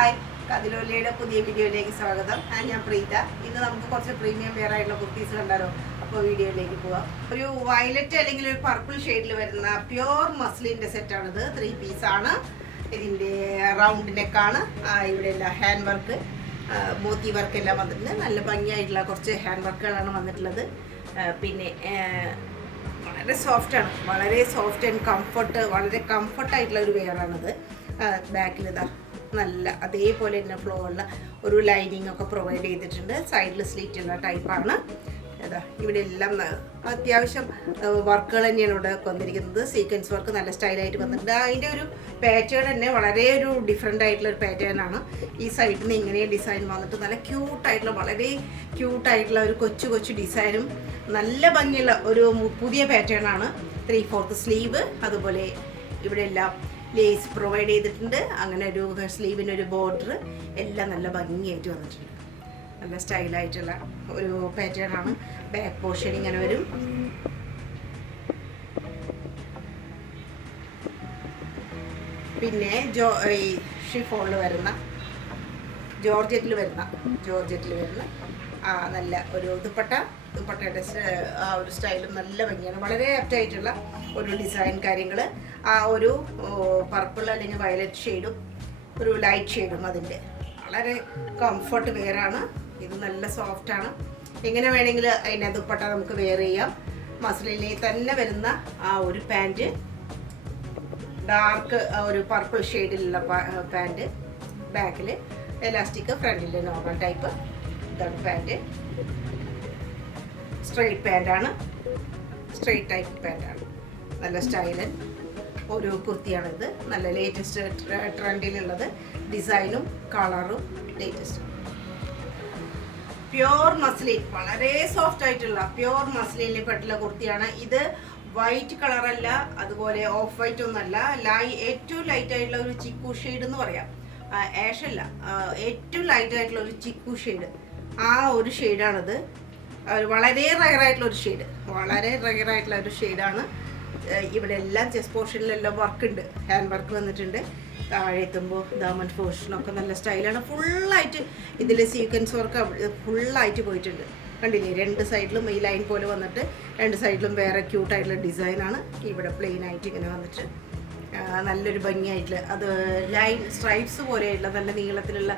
Hi, കതിലോലിയുടെ പുതിയ വീഡിയോയിലേക്ക് സ്വാഗതം. ഞാൻ പ്രീത. ഇന്ന് നമുക്ക് കുറച്ച് പ്രീമിയം വെയർ ആയിട്ടുള്ള കുർത്തീസ് കണ്ടാലോ? അപ്പോൾ വീഡിയോയിലേക്ക് പോവാം. ഒരു വയലറ്റ് അല്ലെങ്കിൽ ഒരു പർപ്പിൾ ഷെയ്ഡിൽ വരുന്ന പ്യോർ മസ്ലിൻ്റെ സെറ്റാണിത്. 3 പീസാണ്. ഇതിൻ്റെ റൗണ്ട് നെക്കാണ്. ഇവിടെ എല്ലാം ഹാൻഡ് വർക്ക്, മോത്തി വർക്ക് എല്ലാം വന്നിട്ടുണ്ട്. നല്ല ഭംഗിയായിട്ടുള്ള കുറച്ച് ഹാൻഡ് വർക്കുകളാണ് വന്നിട്ടുള്ളത്. പിന്നെ വളരെ സോഫ്റ്റാണ്, വളരെ സോഫ്റ്റ് ആൻഡ് കംഫർട്ട്, വളരെ കംഫർട്ടായിട്ടുള്ള ഒരു വെയറാണിത്. ബാക്കിൽ ഇതാ നല്ല അതേപോലെ തന്നെ ഫ്ലോ ഉള്ള ഒരു ലൈനിങ് ഒക്കെ പ്രൊവൈഡ് ചെയ്തിട്ടുണ്ട്. സൈഡിൽ സ്ലിറ്റ് ഉള്ള ടൈപ്പാണ്. അതാ ഇവിടെ എല്ലാം അത്യാവശ്യം വർക്കുകൾ തന്നെയാണ് ഇവിടെ വന്നിരിക്കുന്നത്. സീക്വൻസ് വർക്ക് നല്ല സ്റ്റൈലായിട്ട് വന്നിട്ടുണ്ട്. അതിൻ്റെ ഒരു പാറ്റേൺ തന്നെ വളരെ ഒരു ഡിഫറെൻ്റ് ആയിട്ടുള്ള ഒരു പാറ്റേൺ ആണ്. ഈ സൈഡിൽ നിന്ന് ഇങ്ങനെ ഡിസൈൻ വന്നിട്ട് നല്ല ക്യൂട്ടായിട്ടുള്ള, വളരെ ക്യൂട്ടായിട്ടുള്ള ഒരു കൊച്ചു കൊച്ചു ഡിസൈനും നല്ല ഭംഗിയുള്ള ഒരു പുതിയ പാറ്റേൺ ആണ്. 3/4 സ്ലീവ്, അതുപോലെ ഇവിടെ എല്ലാം ലേസ് പ്രൊവൈഡ് ചെയ്തിട്ടുണ്ട്. അങ്ങനെ ഒരു സ്ലീവിനൊരു ബോർഡർ എല്ലാം നല്ല ഭംഗിയായിട്ട് വന്നിട്ടുണ്ട്. നല്ല സ്റ്റൈലായിട്ടുള്ള ഒരു പാറ്റേൺ ആണ്. ബാക്ക് പോർഷൻ ഇങ്ങനെ വരും. പിന്നെ ഈ ഷിഫോണിൽ വരുന്ന ജോർജറ്റിൽ വരുന്ന നല്ല ഒരു ദുപ്പട്ടയുടെ ആ ഒരു സ്റ്റൈലും നല്ല ഭംഗിയാണ്. വളരെ ആപ്റ്റായിട്ടുള്ള ഒരു ഡിസൈൻ കാര്യങ്ങൾ. ആ ഒരു പർപ്പിൾ അല്ലെങ്കിൽ വയലറ്റ് ഷെയ്ഡും ഒരു ലൈറ്റ് ഷെയ്ഡും അതിൻ്റെ വളരെ കംഫർട്ട് വെയറാണ്. ഇത് നല്ല സോഫ്റ്റാണ്. എങ്ങനെ വേണമെങ്കിൽ അതിൻ്റെ ദുപ്പട്ട നമുക്ക് വെയർ ചെയ്യാം. മസ്ലിനിൽ തന്നെ വരുന്ന ആ ഒരു പാൻറ്റ്, ഡാർക്ക് ഒരു പർപ്പിൾ ഷെയ്ഡിലുള്ള പാൻറ്റ്, ബാക്കിൽ എലാസ്റ്റിക്, ഫ്രണ്ടിൽ നോർമൽ ടൈപ്പ്. ഇതാണ് പാൻറ്റ്. സ്ട്രെയിറ്റ് പാൻറ്റാണ്, സ്ട്രെയിറ്റ് ടൈപ്പ് പാൻറ്റാണ്. നല്ല സ്റ്റൈലൻ ഒരു കുർത്തിയാണിത്. നല്ല ലേറ്റസ്റ്റ് ട്രെൻഡിലുള്ളത്. ഡിസൈനും കളറും ലേറ്റസ്റ്റ്. പ്യോർ മസ്ലിൻ, വളരെ സോഫ്റ്റ് ആയിട്ടുള്ള പ്യോർ മസ്ലിനിൽ പെട്ടുള്ള കുർത്തിയാണ് ഇത്. വൈറ്റ് കളറല്ല, അതുപോലെ ഓഫ് വൈറ്റ് ഒന്നല്ല. ഏറ്റവും ലൈറ്റ് ആയിട്ടുള്ള ഒരു ചിക്കു ഷെയ്ഡ് എന്ന് പറയാം. ആഷ് അല്ല, ഏറ്റവും ലൈറ്റ് ആയിട്ടുള്ള ഒരു ചിക്കു ഷെയ്ഡ്. ആ ഒരു ഷെയ്ഡാണിത്. വളരെ റയറായിട്ടുള്ള ഒരു ഷെയ്ഡ്, വളരെ റയറായിട്ടുള്ള ഒരു ഷെയ്ഡാണ്. ഇവിടെ എല്ലാം ചെസ്റ്റ് പോർഷനിലെല്ലാം വർക്ക് ഉണ്ട്, ഹാൻഡ് വർക്ക് വന്നിട്ടുണ്ട്. താഴെ എത്തുമ്പോൾ ദാമൻ പോർഷനൊക്കെ നല്ല സ്റ്റൈലാണ്. ഫുള്ളായിട്ട് ഇതിൽ സീക്വൻസ് വർക്ക് ഫുള്ളായിട്ട് പോയിട്ടുണ്ട്. കണ്ടില്ലേ? 2 സൈഡിലും ഈ ലൈൻ പോലെ വന്നിട്ട് 2 സൈഡിലും വേറെ ക്യൂട്ടായിട്ടുള്ള ഡിസൈനാണ്. ഇവിടെ പ്ലെയിൻ ആയിട്ട് ഇങ്ങനെ വന്നിട്ട് നല്ലൊരു ഭംഗിയായിട്ടുള്ള അത് ലൈൻ സ്ട്രൈപ്സ് പോലെയുള്ള നല്ല നീളത്തിലുള്ള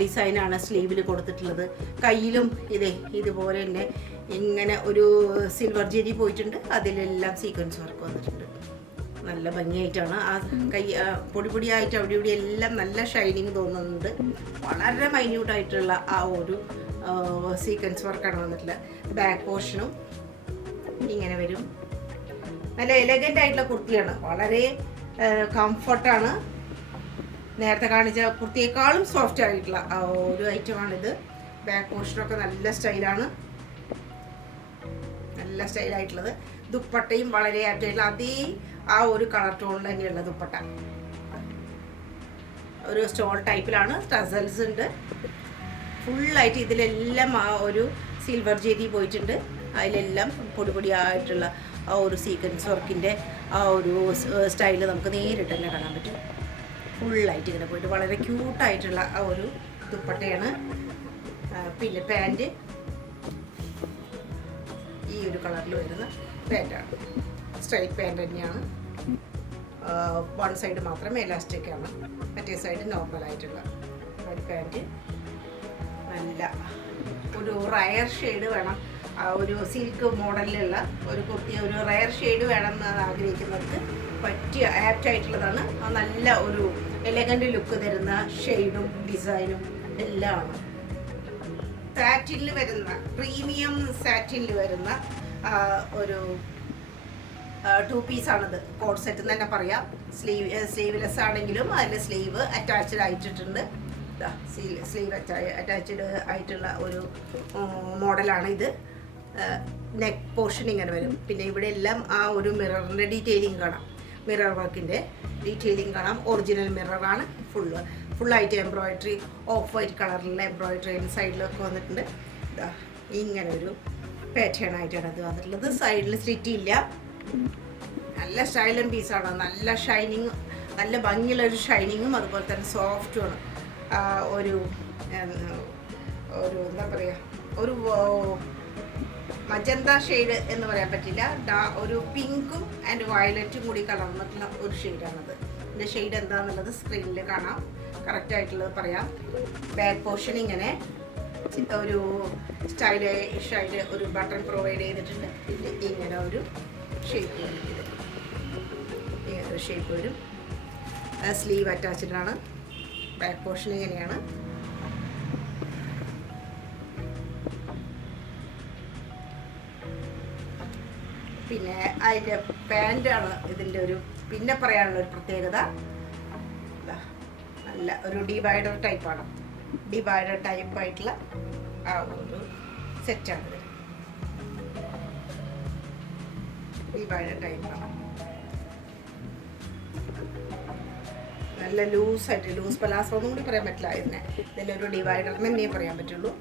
ഡിസൈനാണ് സ്ലീവിൽ കൊടുത്തിട്ടുള്ളത്. കയ്യിലും ഇതുപോലെ തന്നെ ഇങ്ങനെ ഒരു സിൽവർ ജെരി പോയിട്ടുണ്ട്. അതിലെല്ലാം സീക്വൻസ് വർക്ക് വന്നിട്ടുണ്ട്. നല്ല ഭംഗിയായിട്ടാണ്. ആ കൈ പൊടിയായിട്ട് അവിടെ ഇവിടെ എല്ലാം നല്ല ഷൈനിങ് തോന്നുന്നുണ്ട്. വളരെ മൈന്യൂട്ടായിട്ടുള്ള ആ ഒരു സീക്വൻസ് വർക്കാണ് വന്നിട്ടുള്ളത്. ബാക്ക് പോർഷനും ഇങ്ങനെ വരും. നല്ല എലഗൻ്റ് ആയിട്ടുള്ള കുർത്തിയാണ്. വളരെ കംഫർട്ടാണ്. നേരത്തെ കാണിച്ച കുർത്തിയേക്കാളും സോഫ്റ്റ് ആയിട്ടുള്ള ആ ഒരു ഐറ്റമാണിത്. ബാക്ക് പോർഷനൊക്കെ നല്ല സ്റ്റൈലാണ്, നല്ല സ്റ്റൈലായിട്ടുള്ളത്. ദുപ്പട്ടയും വളരെ ആപ്റ്റായിട്ടുള്ള അതേ ആ ഒരു കളർ ടോണിൽ തന്നെയുള്ള ദുപ്പട്ട. ഒരു സ്റ്റോൾ ടൈപ്പിലാണ്. ടസൽസ് ഉണ്ട് ഫുള്ളായിട്ട്. ഇതിലെല്ലാം ആ ഒരു സിൽവർ ജെരി പോയിട്ടുണ്ട്. അതിലെല്ലാം പൊടിയായിട്ടുള്ള ആ ഒരു സീക്വൻസ് വർക്കിൻ്റെ ആ ഒരു സ്റ്റൈല് നമുക്ക് നേരിട്ട് തന്നെ കാണാൻ പറ്റും. ഫുള്ളായിട്ട് ഇങ്ങനെ പോയിട്ട് വളരെ ക്യൂട്ടായിട്ടുള്ള ആ ഒരു ദുപ്പട്ടയാണ്. പിന്നെ പാൻറ്റ് ഈ ഒരു കളറിൽ വരുന്ന പാൻറ്റാണ്. സ്ട്രൈറ്റ് പാൻറ്റ് തന്നെയാണ്. 1 സൈഡ് മാത്രം എലാസ്റ്റിക്കാണ്, മറ്റേ സൈഡ് നോർമലായിട്ടുള്ള ഒരു പാൻറ്റ്. നല്ല ഒരു റയർ ഷെയ്ഡ് വേണം, ആ ഒരു സിൽക്ക് മോഡലിലുള്ള ഒരു കുർത്തി, ഒരു റയർ ഷെയ്ഡ് വേണം എന്ന് ആഗ്രഹിക്കുന്നവർക്ക് പറ്റിയ ആപ്റ്റായിട്ടുള്ളതാണ്. നല്ല ഒരു എലഗൻ്റ് ലുക്ക് തരുന്ന ഷെയ്ഡും ഡിസൈനും എല്ലാമാണ്. സാറ്റിനിൽ വരുന്ന പ്രീമിയം സാറ്റിനിൽ വരുന്ന ഒരു 2 പീസാണിത്. കോഡ് സെറ്റ് എന്ന് തന്നെ പറയാം. സ്ലീവ്ലെസ് ആണെങ്കിലും അതിൽ സ്ലീവ് അറ്റാച്ച്ഡ് ആയിട്ടിട്ടുണ്ട്. സ്ലീവ് അറ്റാച്ച്ഡ് ആയിട്ടുള്ള ഒരു മോഡലാണ് ഇത്. നെക്ക് പോർഷൻ ഇങ്ങനെ വരും. പിന്നെ ഇവിടെ എല്ലാം ആ ഒരു മിററിൻ്റെ ഡീറ്റെയിലിംഗ് കാണാം, മിറർ വർക്കിൻ്റെ ഡീറ്റെയിലിംഗ് കാണാം. ഒറിജിനൽ മിററാണ്. ഫുള്ളായിട്ട് എംബ്രോയിഡറി, ഓഫ് വൈറ്റ് കളറിലുള്ള എംബ്രോയിഡറി സൈഡിലൊക്കെ വന്നിട്ടുണ്ട്. ഇങ്ങനെ ഒരു പാറ്റേൺ ആയിട്ടാണ് ഇത് വന്നിട്ടുള്ളത്. സൈഡിൽ സ്ലിറ്റ് ഇല്ല. നല്ല സ്റ്റൈലൻ പീസാണ്. നല്ല ഷൈനിങ്, നല്ല ഭംഗിയുള്ള ഒരു ഷൈനിങ്ങും അതുപോലെ തന്നെ സോഫ്റ്റുമാണ്. ഒരു ഒരു എന്താ പറയുക, ഒരു മജന്ത ഷെയ്ഡ് എന്ന് പറയാൻ പറ്റില്ല, ഒരു പിങ്കും ആൻഡ് വയലറ്റും കൂടി കലർന്നിട്ടുള്ള ഒരു ഷെയ്ഡാണത്. ഇതിൻ്റെ ഷെയ്ഡ് എന്താണെന്നുള്ളത് സ്ക്രീനിൽ കാണാം, കറക്റ്റായിട്ടുള്ളത് പറയാം. ബാക്ക് പോർഷൻ ഇങ്ങനെ ഒരു സ്റ്റൈലിഷ് ആയിട്ട് ഒരു ബട്ടൺ പ്രൊവൈഡ് ചെയ്തിട്ടുണ്ട്. പിന്നെ ഇങ്ങനെ ഒരു ഷേപ്പ് വരും, ഇങ്ങനെ ഒരു ഷേപ്പ് വരും. സ്ലീവ് അറ്റാച്ച്ഡാണ്. ബാക്ക് പോർഷൻ ഇങ്ങനെയാണ്. പിന്നെ അതിൻ്റെ പാൻറ്റാണ് ഇതിൻ്റെ ഒരു പിന്നെ പറയാനുള്ള ഒരു പ്രത്യേകത. നല്ല ഒരു ഡിവൈഡർ ടൈപ്പാണ്. ഡിവൈഡർ ടൈപ്പായിട്ടുള്ള ആ ഒരു സെറ്റാണ്. ഡിവൈഡർ ടൈപ്പാണ്. നല്ല ലൂസായിട്ട്, ലൂസ് പലാസോ ഒന്നും കൂടി പറയാൻ പറ്റില്ല ഇതിലൊരു ഡിവൈഡർ എന്നേ പറയാൻ പറ്റുള്ളൂ.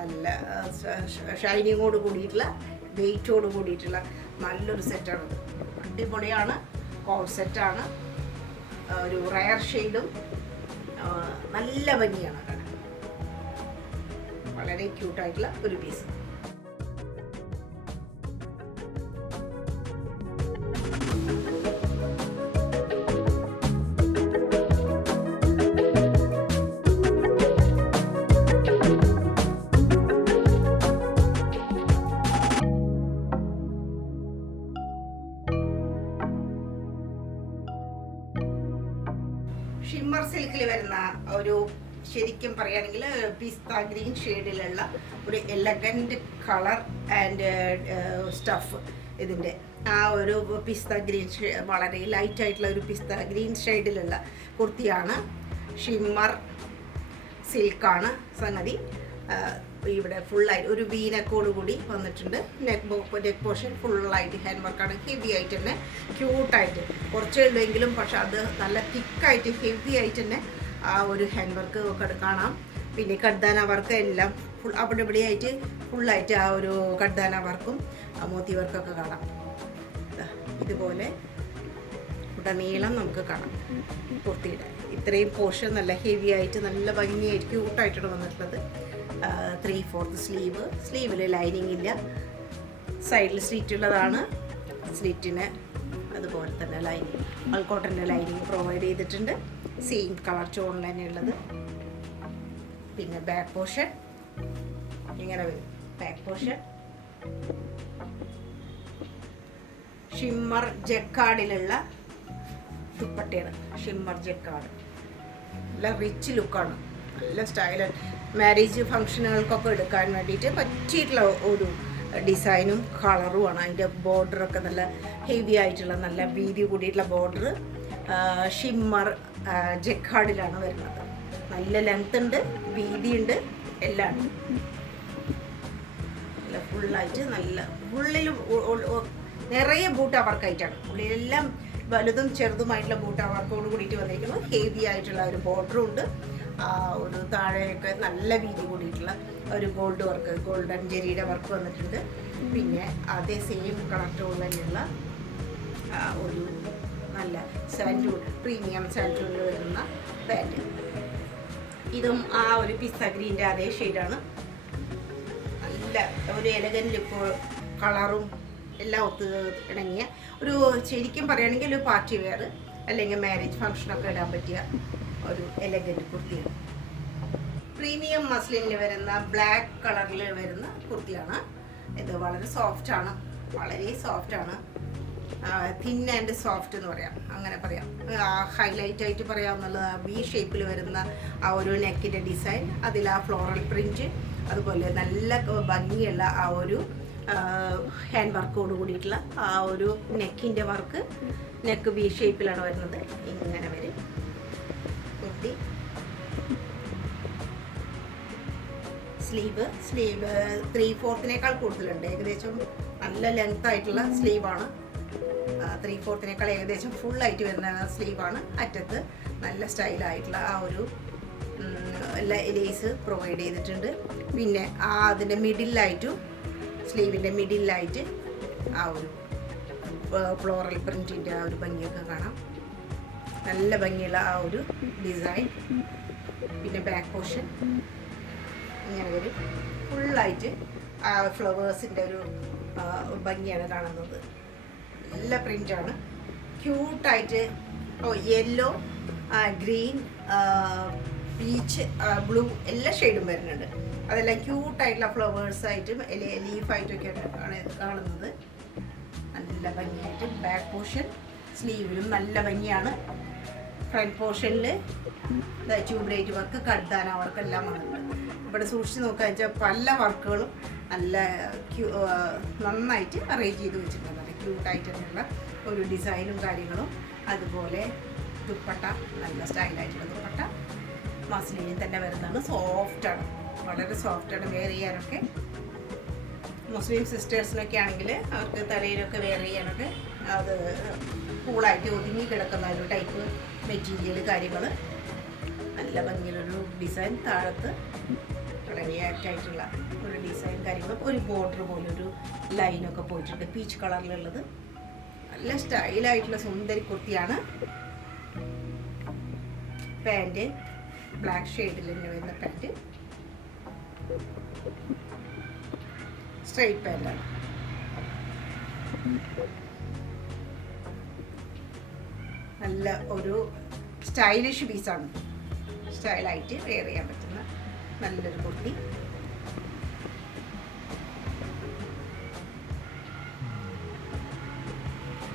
നല്ല ഷൈനിങ്ങോട് കൂടിയിട്ടുള്ള, വെയിറ്റോട് കൂടിയിട്ടുള്ള നല്ലൊരു സെറ്റാണ്. അടിപൊളിയാണ്. കോഡ് സെറ്റാണ്. ഒരു റയർ ഷെയ്ഡും നല്ല ഭംഗിയാണ് കാണാൻ. വളരെ ക്യൂട്ടായിട്ടുള്ള ഒരു പീസ്. ഷിമ്മർ സിൽക്കിൽ വരുന്ന ഒരു, ശരിക്കും പറയുകയാണെങ്കിൽ പിസ്ത ഗ്രീൻ ഷെയ്ഡിലുള്ള ഒരു എലഗൻറ്റ് കളർ ആൻഡ് സ്റ്റഫ്. ഇതിൻ്റെ ആ ഒരു പിസ്ത ഗ്രീൻ വളരെ ലൈറ്റ് ആയിട്ടുള്ള ഒരു പിസ്ത ഗ്രീൻ ഷെയ്ഡിലുള്ള കുർത്തിയാണ്. ഷിമ്മർ സിൽക്കാണ് സംഗതി. ഇവിടെ ഫുള്ളായിട്ട് ഒരു വീനക്കോട് കൂടി വന്നിട്ടുണ്ട്. നെക്ക് പോർഷൻ ഫുള്ളായിട്ട് ഹാൻഡ് വർക്കാണ്. ഹെവി ആയിട്ട് തന്നെ, ക്യൂട്ടായിട്ട്, കുറച്ചേ ഉള്ളെങ്കിലും പക്ഷെ അത് നല്ല തിക്കായിട്ട് ഹെവി ആയിട്ട് തന്നെ ആ ഒരു ഹാൻഡ് വർക്ക് ഒക്കെ കാണാം. പിന്നെ കഡ്ദാന വർക്ക് എല്ലാം അവിടെ ഇവിടെ ആയിട്ട് ഫുള്ളായിട്ട് ആ ഒരു കഡ്ദാന വർക്കും മോത്തി വർക്കൊക്കെ കാണാം. ഇതുപോലെ ഉടനീളം നമുക്ക് കാണാം കുർത്തിയുടെ. ഇത്രയും പോർഷൻ നല്ല ഹെവി ആയിട്ട് നല്ല ഭംഗിയായിട്ട് ക്യൂട്ടായിട്ടാണ് വന്നിട്ടുള്ളത്. 3/4 സ്ലീവ്. സ്ലീവിൽ ലൈനിങ് ഇല്ല, സൈഡിൽ സ്ലിറ്റ് ഉള്ളതാണ്. സ്ലിറ്റിന് അതുപോലെ തന്നെ ലൈനിങ്, മൾക്കോട്ടൻ്റെ ലൈനിങ് പ്രൊവൈഡ് ചെയ്തിട്ടുണ്ട്. സെയിം കളർ ചോണിൽ തന്നെ ഉള്ളത്. പിന്നെ ബാക്ക് പോർഷൻ ഇങ്ങനെ വരും. ബാക്ക് പോർഷൻ ഷിമ്മർ ജക്കാർഡിലുള്ള ദുപ്പട്ടയാണ്. ഷിമ്മർ ജക്കാർഡ് നല്ല റിച്ച് ലുക്കാണ്, നല്ല സ്റ്റൈലാണ്. മാരേജ് ഫംഗ്ഷനുകൾക്കൊക്കെ എടുക്കാൻ വേണ്ടിയിട്ട് പറ്റിയിട്ടുള്ള ഒരു ഡിസൈനും കളറുമാണ്. അതിൻ്റെ ബോർഡറൊക്കെ നല്ല ഹെവി ആയിട്ടുള്ള, നല്ല വീതി കൂടിയിട്ടുള്ള ബോർഡർ. ഷിമ്മർ ജക്കാർഡിലാണ് വരുന്നത്. നല്ല ലെങ്ത് ഉണ്ട്, വീതിയുണ്ട്, എല്ലാം ഉണ്ട്. നല്ല ഫുള്ളായിട്ട് നല്ല ഉള്ളിൽ നിറയെ ബൂട്ട് വർക്കായിട്ടാണ്. ഉള്ളിലെല്ലാം വലുതും ചെറുതുമായിട്ടുള്ള ബൂട്ട് വർക്കോട് കൂടിയിട്ട് വന്നിരിക്കുന്നു. ഹെവി ആയിട്ടുള്ള ഒരു ബോർഡറും ഉണ്ട്. ഒരു താഴെയൊക്കെ നല്ല വീതി കൂടിയിട്ടുള്ള ഒരു ഗോൾഡ് വർക്ക്, ഗോൾഡൻ ജെറിയുടെ വർക്ക് വന്നിട്ടുണ്ട്. പിന്നെ അതേ സെയിം കളർ ടോൺ തന്നെയുള്ള ഒരു നല്ല സാൻഡൂൺ, പ്രീമിയം സാൻഡൂണിൽ വരുന്ന പാൻറ്. ഇതും ആ ഒരു പിസ്ത ഗ്രീൻ്റെ അതേ ഷെയ്ഡാണ്. നല്ല ഒരു എലഗൻ ലുക്ക്, കളറും എല്ലാം ഒത്തു ഇണങ്ങിയ ഒരു, ശരിക്കും പറയുകയാണെങ്കിൽ ഒരു പാർട്ടി വെയർ അല്ലെങ്കിൽ മാരേജ് ഫംഗ്ഷനൊക്കെ ഇടാൻ പറ്റിയ ഒരു എലഗൻറ്റ് കുർത്തിയാണ്. പ്രീമിയം മസ്ലിനിൽ വരുന്ന ബ്ലാക്ക് കളറിൽ വരുന്ന കുർത്തിയാണ്. ഇത് വളരെ സോഫ്റ്റാണ്, വളരെ സോഫ്റ്റാണ്. തിൻ ആൻഡ് സോഫ്റ്റ് എന്ന് പറയാം, അങ്ങനെ പറയാം. ഹൈലൈറ്റ് ആയിട്ട് പറയാവുന്നുള്ളത് വി ഷേപ്പിൽ വരുന്ന ആ ഒരു നെക്കിൻ്റെ ഡിസൈൻ, അതിൽ ആ ഫ്ലോറൽ പ്രിൻറ്റ്, അതുപോലെ നല്ല ഭംഗിയുള്ള ആ ഒരു ഹാൻഡ് വർക്കോട് കൂടിയിട്ടുള്ള ആ ഒരു നെക്കിൻ്റെ വർക്ക്. നെക്ക് വി ഷേപ്പിലാണ് വരുന്നത്. ഇങ്ങനെ വരും കുർത്തി. സ്ലീവ് 3/4 കൂടുതലുണ്ട്. ഏകദേശം നല്ല ലെങ്ത് ആയിട്ടുള്ള സ്ലീവാണ്. 3/4 ഏകദേശം ഫുള്ളായിട്ട് വരുന്ന സ്ലീവാണ്. അറ്റത്ത് നല്ല സ്റ്റൈലായിട്ടുള്ള ആ ഒരു ലേസ് പ്രൊവൈഡ് ചെയ്തിട്ടുണ്ട്. പിന്നെ അതിൻ്റെ മിഡിലായിട്ടും, സ്ലീവിൻ്റെ മിഡിലായിട്ട് ആ ഒരു ഫ്ലോറൽ പ്രിൻറ്റിൻ്റെ ആ ഒരു ഭംഗിയൊക്കെ കാണാം. നല്ല ഭംഗിയുള്ള ആ ഒരു ഡിസൈൻ. പിന്നെ ബാക്ക് പോർഷൻ ഇങ്ങനെ വരും. ഫുള്ളായിട്ട് ഫ്ലവേഴ്സിൻ്റെ ഒരു ഭംഗിയാണ് കാണുന്നത്. നല്ല പ്രിൻ്റാണ്, ക്യൂട്ടായിട്ട്. യെല്ലോ, ഗ്രീൻ, പീച്ച്, ബ്ലൂ എല്ലാ ഷെയ്ഡും വരുന്നുണ്ട്. അതെല്ലാം ക്യൂട്ടായിട്ടുള്ള ഫ്ലവേഴ്സായിട്ടും ലീഫായിട്ടൊക്കെയാണ് കാണുന്നത്. നല്ല ഭംഗിയായിട്ട് ബാക്ക് പോർഷൻ സ്ലീവിലും നല്ല ഭംഗിയാണ്. ഫ്രണ്ട് പോർഷനിൽ ട്യൂബ് ലൈറ്റ് വർക്ക്, കഡ്ദാന വർക്ക് എല്ലാം വന്നിട്ടുണ്ട്. ഇവിടെ സൂക്ഷിച്ച് നോക്കുകയെന്ന് വെച്ചാൽ പല വർക്കുകളും നല്ല നന്നായിട്ട് അറേഞ്ച് ചെയ്ത് വെച്ചിട്ടുണ്ട്. നല്ല ക്യൂട്ടായിട്ടുള്ള ഒരു ഡിസൈനും കാര്യങ്ങളും. അതുപോലെ ദുപ്പട്ട നല്ല സ്റ്റൈലായിട്ടുള്ള ദുപ്പട്ട മസ്ലിനിൽ തന്നെ വരുന്നതാണ്. സോഫ്റ്റാണ്, വളരെ സോഫ്റ്റാണ് വെയർ ചെയ്യാനൊക്കെ. മുസ്ലിം സിസ്റ്റേഴ്സിനൊക്കെ ആണെങ്കിൽ അവർക്ക് തലയിലൊക്കെ വെയർ ചെയ്യാനൊക്കെ അത് കൂളായിട്ട് ഒതുങ്ങി കിടക്കുന്ന ഒരു ടൈപ്പ് മെറ്റീരിയൽ കാര്യങ്ങൾ. നല്ല ഭംഗിയിലൊരു ഡിസൈൻ, താഴത്ത് വളരെ ആക്റ്റായിട്ടുള്ള ഒരു ഡിസൈൻ കാര്യങ്ങളും. ഒരു ബോർഡർ പോലെ ഒരു ലൈനൊക്കെ പോയിട്ടുണ്ട് പീച്ച് കളറിലുള്ളത്. നല്ല സ്റ്റൈലായിട്ടുള്ള സുന്ദരി കുർത്തിയാണ്. പാൻറ് ബ്ലാക്ക് ഷെയ്ഡിൽ തന്നെ വരുന്ന പാൻറ്, സ്ട്രെയിറ്റ് പാൻറ്റാണ്. നല്ല ഒരു സ്റ്റൈലിഷ് പീസാണ്, സ്റ്റൈലായിട്ട് വെയർ ചെയ്യാൻ പറ്റുന്ന നല്ലൊരു kurti.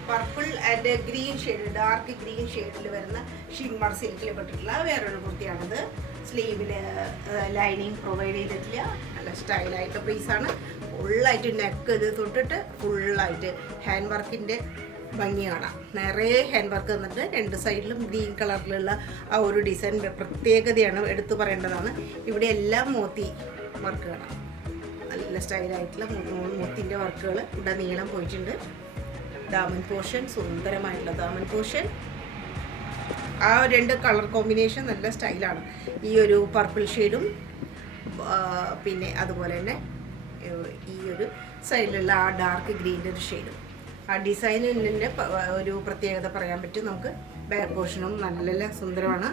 Purple and green shade, dark green ഷെയ്ഡിൽ വരുന്ന ഷിമ്മർ സിൽക്കിൽ പെട്ടിട്ടുള്ള വേറൊരു കുർത്തിയാണിത്. സ്ലീവിൽ ലൈനിങ് പ്രൊവൈഡ് ചെയ്തിട്ടില്ല. നല്ല സ്റ്റൈലായിട്ട് പീസാണ്. ഫുള്ളായിട്ട് നെക്ക് ഇത് തൊട്ടിട്ട് ഫുള്ളായിട്ട് ഹാൻഡ് വർക്കിൻ്റെ ഭംഗി കാണാം. നിറയെ ഹാൻഡ് വർക്ക് വന്നിട്ട് രണ്ട് സൈഡിലും ഗ്രീൻ കളറിലുള്ള ആ ഒരു ഡിസൈൻ പ്രത്യേകതയാണ്, എടുത്തു പറയേണ്ടതാണ്. ഇവിടെ എല്ലാം മോത്തി വർക്ക് കാണാം. നല്ല സ്റ്റൈലായിട്ടുള്ള മോത്തിൻ്റെ വർക്കുകൾ ഇവിടെ നീളം പോയിട്ടുണ്ട്. ദാമൻ പോർഷൻ, സുന്ദരമായിട്ടുള്ള ദാമൻ പോർഷൻ. ആ രണ്ട് കളർ കോമ്പിനേഷൻ നല്ല സ്റ്റൈലാണ്. ഈ ഒരു പർപ്പിൾ ഷെയ്ഡും പിന്നെ അതുപോലെ തന്നെ ഈ ഒരു സൈഡിലുള്ള ആ ഡാർക്ക് ഗ്രീൻ്റെ ഒരു ഷെയ്ഡും. ആ ഡിസൈനിൻ്റെ ഒരു പ്രത്യേകത പറയാൻ പറ്റും നമുക്ക്. ബാക്ക് പോർഷനും നല്ല സുന്ദരമാണ്.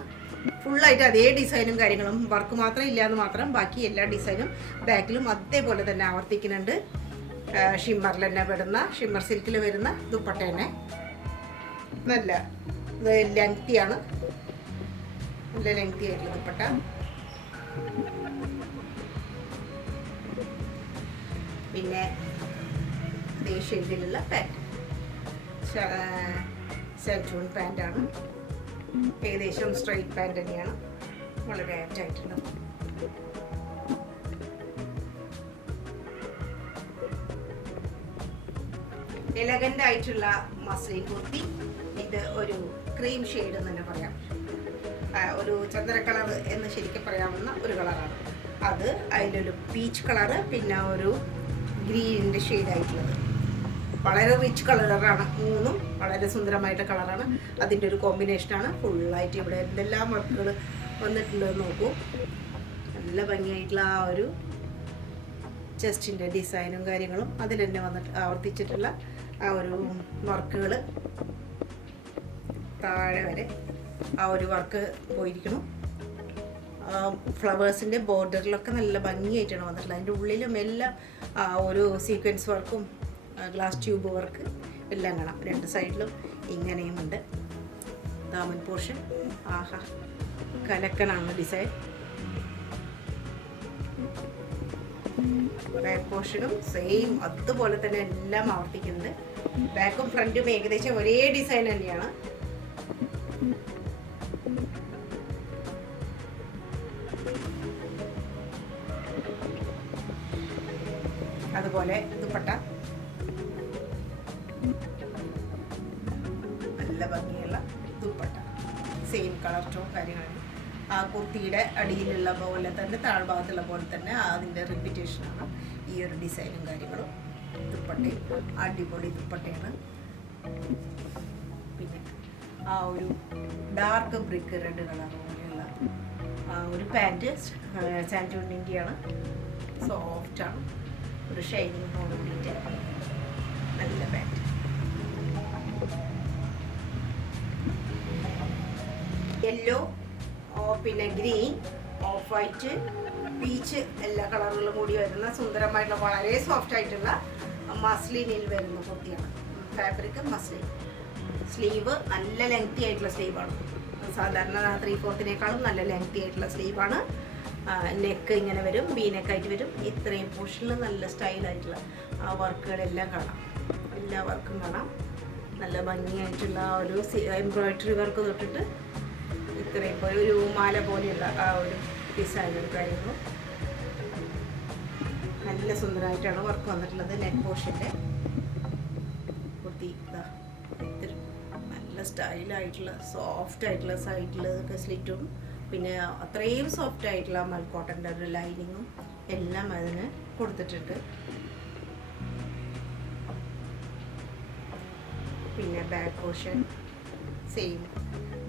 ഫുള്ളായിട്ട് അതേ ഡിസൈനും കാര്യങ്ങളും, വർക്ക് മാത്രം ഇല്ലാന്ന് മാത്രം, ബാക്കി എല്ലാ ഡിസൈനും ബാക്കിലും അതേപോലെ തന്നെ ആവർത്തിക്കുന്നുണ്ട്. ഷിമ്മറിൽ തന്നെ വരുന്ന, ഷിമ്മർ സിൽക്കിൽ വരുന്ന ദുപ്പട്ട തന്നെ നല്ല ലെങ്തിയാണ്, നല്ല ലെങ്തി ആയിട്ടുള്ള ദുപ്പട്ട. പിന്നെ ഇതേ ഷെയ്ഡിലുള്ള പാൻറ്, സെൽറ്റൂൺ പാൻറ്റാണ്. ഏകദേശം സ്ട്രൈറ്റ് പാൻറ് തന്നെയാണ്, വളരെ ആപ്റ്റായിട്ടുള്ള. എലഗൻ്റ് ആയിട്ടുള്ള മസ്ലിൻ കുർത്തി. ഇത് ഒരു ക്രീം ഷെയ്ഡ് എന്ന് തന്നെ പറയാം, ഒരു ചന്ദ്ര കളർ എന്ന് ശരിക്കും പറയാവുന്ന ഒരു കളറാണ് അത്. അതിലൊരു പീച്ച് കളറ്, പിന്നെ ഒരു ഗ്രീനിൻ്റെ ഷെയ്ഡായിട്ടുള്ളത്. വളരെ റിച്ച് കളറാണ്, മൂന്നും വളരെ സുന്ദരമായിട്ട് കളറാണ്. അതിൻ്റെ ഒരു കോമ്പിനേഷനാണ്. ഫുള്ളായിട്ട് ഇവിടെ എന്തെല്ലാം വർക്കുകൾ വന്നിട്ടുണ്ടെന്ന് നോക്കൂ. നല്ല ഭംഗിയായിട്ടുള്ള ആ ഒരു ചെസ്റ്റിൻ്റെ ഡിസൈനും കാര്യങ്ങളും അതിൽ തന്നെ വന്നിട്ട് ആവർത്തിച്ചിട്ടുള്ള ആ ഒരു വർക്കുകൾ താഴെ വരെ ആ ഒരു വർക്ക് പോയിരിക്കണം. ഫ്ലവേഴ്സിൻ്റെ ബോർഡറിലൊക്കെ നല്ല ഭംഗിയായിട്ടാണ് വന്നിട്ടുള്ളത്. അതിൻ്റെ ഉള്ളിലും എല്ലാം ഒരു സീക്വൻസ് വർക്കും ഗ്ലാസ് ട്യൂബ് വർക്ക് എല്ലാം കാണാം. രണ്ട് സൈഡിലും ഇങ്ങനെയുമുണ്ട്. ദാമൻ പോർഷൻ ആഹാ കലക്കനാണ് ഡിസൈൻ. ബാക്ക് പോർഷനും സെയിം അതുപോലെ തന്നെ എല്ലാം ആവർത്തിക്കുന്നുണ്ട്. ബാക്കും ഫ്രണ്ടും ഏകദേശം ഒരേ ഡിസൈൻ തന്നെയാണ്. അതുപോലെ ദുപ്പട്ട നല്ല ഭംഗിയുള്ള ദുപ്പട്ട, സെയിം കളർ ടോൺ കാര്യങ്ങളാണ്. ആ കുർത്തിയുടെ അടിയിലുള്ള പോലെ തന്നെ താഴ്ഭാഗത്തുള്ള പോലെ തന്നെ അതിൻ്റെ റിപ്പീറ്റേഷനാണ് ഈ ഒരു ഡിസൈനും കാര്യങ്ങളും. ദുപ്പട്ടയും അടിപൊളി ദുപ്പട്ടയാണ്. പിന്നെ ആ ഒരു ഡാർക്ക് ബ്രിക്ക് റെഡ് കളർ പോലെയുള്ള ഒരു പാൻറ്റ് സാൻറ്റൂണിൻ്റെയാണ്. സോഫ്റ്റാണ്, ഒരു ഷൈനിങ് കൂടിയിട്ട് നല്ല പാൻറ്റ്. യെല്ലോ, പിന്നെ ഗ്രീൻ, ഓഫ് വൈറ്റ്, പീച്ച് എല്ലാ കളറുകളും കൂടി വരുന്ന സുന്ദരമായിട്ടുള്ള വളരെ സോഫ്റ്റ് ആയിട്ടുള്ള മസ്ലിനിൽ വരുന്ന കുർത്തിയാണ്. Fabric muslin. സ്ലീവ് നല്ല ലെങ്തി ആയിട്ടുള്ള സ്ലീവാണ്. സാധാരണ 3/4 നല്ല ലെങ്തി ആയിട്ടുള്ള സ്ലീവാണ്. നെക്ക് ഇങ്ങനെ വരും, വി നെക്കായിട്ട് വരും. ഇത്രയും പോർഷനിൽ നല്ല സ്റ്റൈലായിട്ടുള്ള ആ വർക്കുകളെല്ലാം കാണാം. എല്ലാ വർക്കും കാണാം. നല്ല ഭംഗിയായിട്ടുള്ള ഒരു എംബ്രോയിഡറി വർക്ക് തൊട്ടിട്ട് ഇത്രയും ഒരു മാല പോലെയുള്ള ആ ഒരു ഡിസൈനും കാര്യങ്ങളും നല്ല സുന്ദരമായിട്ടാണ് വർക്ക് വന്നിട്ടുള്ളത്. നെക്ക് പോർഷൻ്റെ കുർത്തി ഇതാ ഇത്തിരി നല്ല സ്റ്റൈലായിട്ടുള്ള സോഫ്റ്റ് ആയിട്ടുള്ള സൈഡിലൊക്കെ സ്ലിറ്റും പിന്നെ അത്രയും സോഫ്റ്റ് ആയിട്ടുള്ള മൽക്കോട്ടൻ്റെ ഒരു ലൈനിങ്ങും എല്ലാം അതിന് കൊടുത്തിട്ടുണ്ട്. പിന്നെ ബാക്ക് പോർഷൻ സെയിം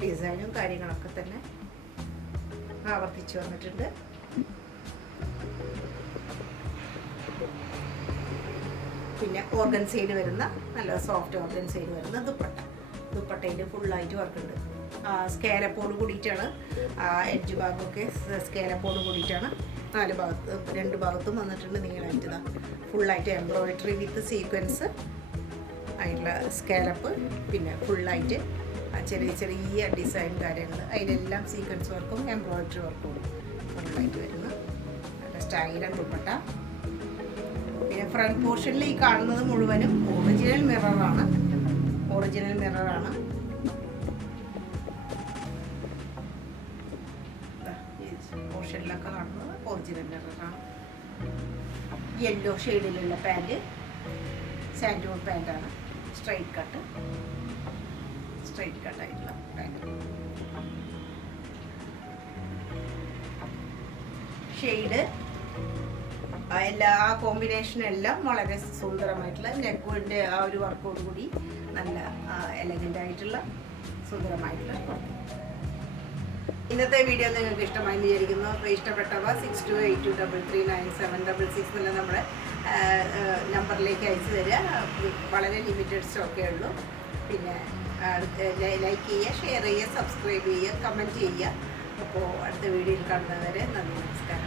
ഡിസൈനും കാര്യങ്ങളൊക്കെ തന്നെ ആവർത്തിച്ച് വന്നിട്ടുണ്ട്. പിന്നെ ഓർഗൻസയിൽ വരുന്ന നല്ല സോഫ്റ്റ് ഓർഗൻസയിൽ വരുന്ന ദുപ്പട്ടയിൽ ഫുള്ളായിട്ട് വർക്കുണ്ട്. സ്കാലപ്പോട് കൂടിയിട്ടാണ് എഡ്ജ് ഭാഗമൊക്കെ സ്കാലപ്പോട് കൂടിയിട്ടാണ് 2 ഭാഗത്തും വന്നിട്ടുണ്ട്. നീളായിട്ട് ഫുള്ളായിട്ട് എംബ്രോയിഡറി വിത്ത് സീക്വൻസ് ആയിട്ടുള്ള സ്കാലപ്പ്, പിന്നെ ഫുള്ളായിട്ട് ചെറിയ ചെറിയ ഡിസൈൻ കാര്യങ്ങൾ അതിലെല്ലാം സീക്വൻസ് വർക്കും എംബ്രോയിഡറി വർക്കും ഫുള്ളായിട്ട് വരുന്ന നല്ല സ്റ്റൈലൻ ദുപ്പട്ട. പിന്നെ ഫ്രണ്ട് പോർഷനിൽ ഈ കാണുന്നത് മുഴുവനും ഒറിജിനൽ മിററാണ്. പോർഷനിലൊക്കെ കാണുന്നത് ഒറിജിനൽ മിററാണ്. യെല്ലോ ഷെയ്ഡിലുള്ള പാൻറ്, സാൻഡൂൺ പാൻറ്റാണ്. സ്ട്രൈറ്റ് കട്ടായിട്ടുള്ള പാൻറ്. ഷെയ്ഡ് ആ കോമ്പിനേഷനെല്ലാം വളരെ സുന്ദരമായിട്ടുള്ള നെക്കിൻ്റെ ആ ഒരു വർക്കോട് കൂടി നല്ല എലഗൻ്റ് ആയിട്ടുള്ള സുന്ദരമായിട്ടുള്ള. ഇന്നത്തെ വീഡിയോ നിങ്ങൾക്ക് ഇഷ്ടമായി വിചാരിക്കുന്നു. അപ്പോൾ ഇഷ്ടപ്പെട്ടവ 6282339766 എന്നുള്ള നമ്മുടെ നമ്പറിലേക്ക് അയച്ചു തരിക. വളരെ ലിമിറ്റഡ് സ്റ്റോക്കേ ഉള്ളൂ. പിന്നെ ലൈക്ക് ചെയ്യുക, ഷെയർ ചെയ്യുക, സബ്സ്ക്രൈബ് ചെയ്യുക, കമൻറ്റ് ചെയ്യുക. അപ്പോൾ അടുത്ത വീഡിയോയിൽ കാണുന്നവരെ നന്ദി, നമസ്കാരം.